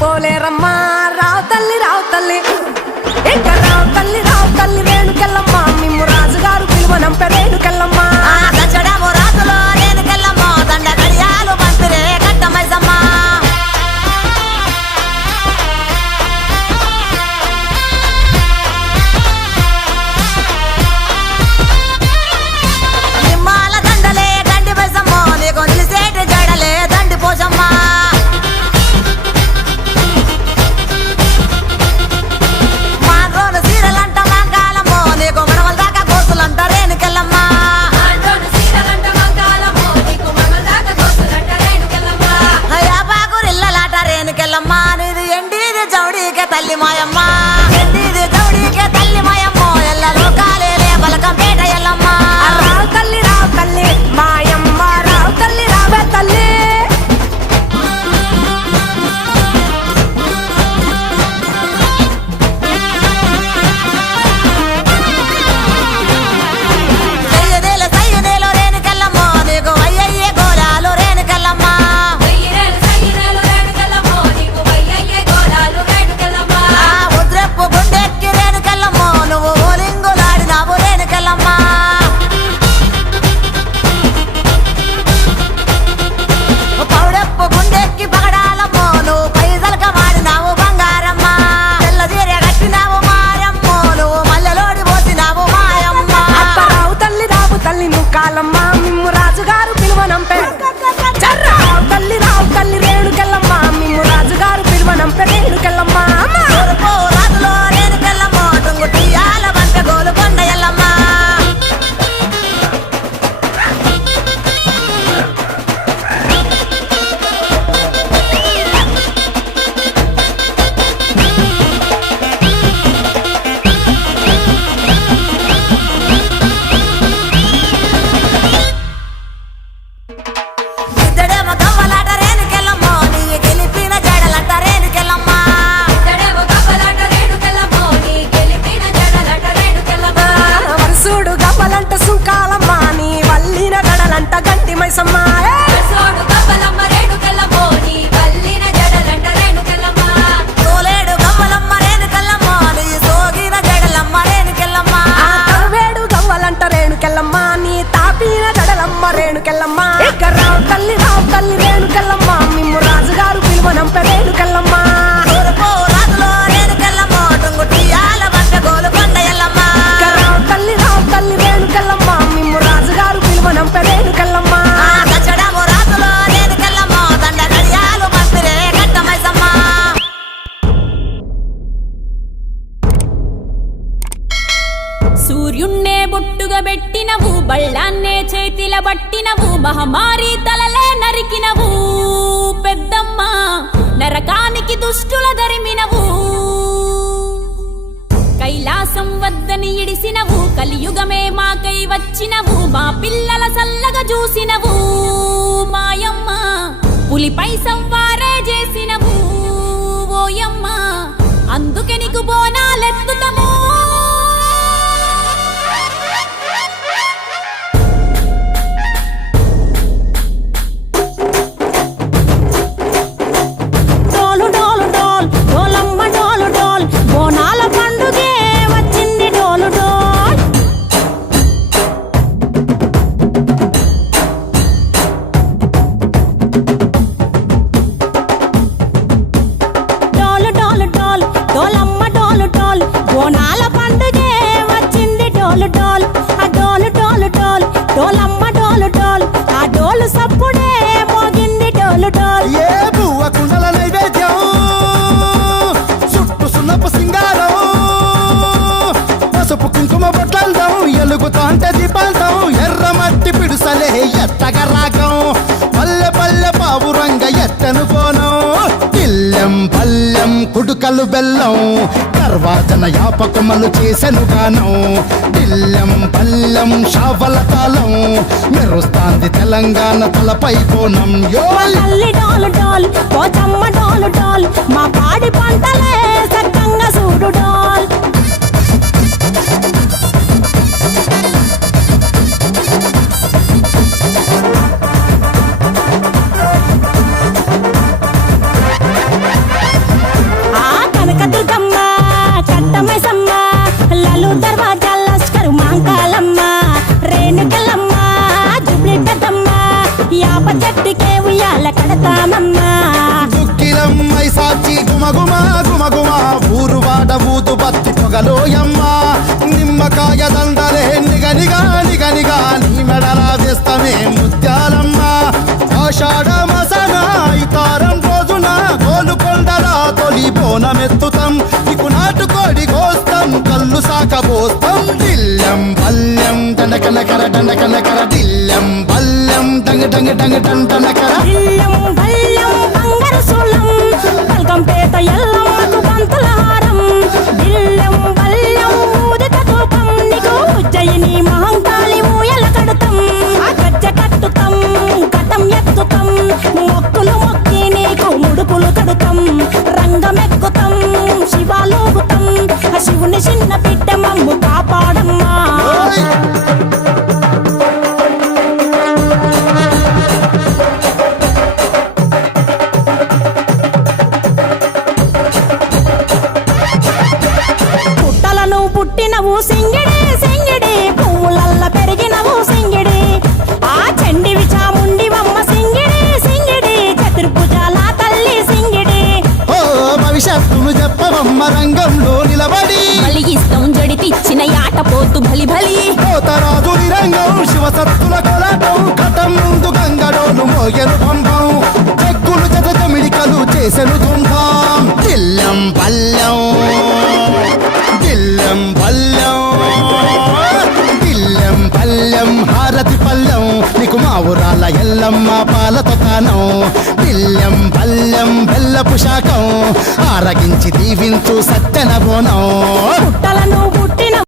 polera. తల్లి మాయమ్మా. ఆ! తవ్వేడు గవ్వలంట రేణుకెళ్ళమ్మ నీ తాపిన జడలమ్మ రేణుకెళ్ళమ్మ ఇక రావు తల్లి నిలబట్టినవు పట్టినవు మహమారి తలలే నరికినవు. పెద్దమ్మ నరకానికి దుష్టుల దరిమినవు. కైలాసం వద్దని ఇడిసినవు కలియుగమే మాకై వచ్చినవు. మా పిల్లల సల్లగా చూసినవు. మాయమ్మ పులిపై సంవా ఎత్తను కోనం ఇల్లెం పల్లెం కుడుకలు బెల్లం. తర్వాతన యాపకమలు చేసెను గానం. ఇల్లెం పల్లెం షావల తాళం మెరుస్తాంది తెలంగాణ తలపై కోణం యో డోలు డోల్ సాచి గుమగుమ గుమగుమ ఊరు వాడ ఊదు బత్తి పొగలోయమ్మ నిమ్మకాయ దండలే నిగనిగా నిగనిగా నీ మెడల వేస్తమే ముత్యాలమ్మ. ఆషాఢ మసన ఇతారం రోజున గోలుకొండల తొలి బోనమెత్తుతాం. నీకు నాటుకోడి కోస్తాం కళ్ళు సాకబోస్తాం దిల్లం పల్లెం దండకనకర దండకనకర దిల్లం పల్లెం డంగ డంగ డంగ డండనకర దిల్లం బల్లం బంగారు సోలం బల్కంపేట ఎల్లమ్మకు పంతుల హారం దిల్లెం బల్లం ఊదిత తూపం నీకు ఉజ్జయిని మహంకాళి ఊయల కడతం. గజ్జ కట్టుతం కటం ఎత్తుతం మొక్కులు మొక్కి నీకు ముడుపులు కడుతాం. రంగమెక్కుతం శివాలోగుతం శివుని చిన్న బిడ్డ మమ్ము కాపాడమ్మా పుట్టినవు సింగిడి సింగిడి. పువ్వులల్ల పెరిగినవు సింగిడి. ఆ చండివి చాముండివమ్మ సింగిడి సింగిడి. చతుర్భుజాల తల్లి సింగిడి. ఓ భవిష్యత్తును చెప్పవమ్మ రంగంలో నిలబడి. బలిగిస్తాం జడితిచ్చిన యాట పోతు బలి బలి. పోతరాజు రంగం శివసత్తుల కొలటం కటం ముందు గంగడోలు మోయను పంపం మా ఊరాల ఎల్లమ్మ పాలతో కానం పిల్లెం పల్లెం బెల్లపు శాఖం ఆరగించి దీవించు సత్యన బోనం. పుట్టలను పుట్టి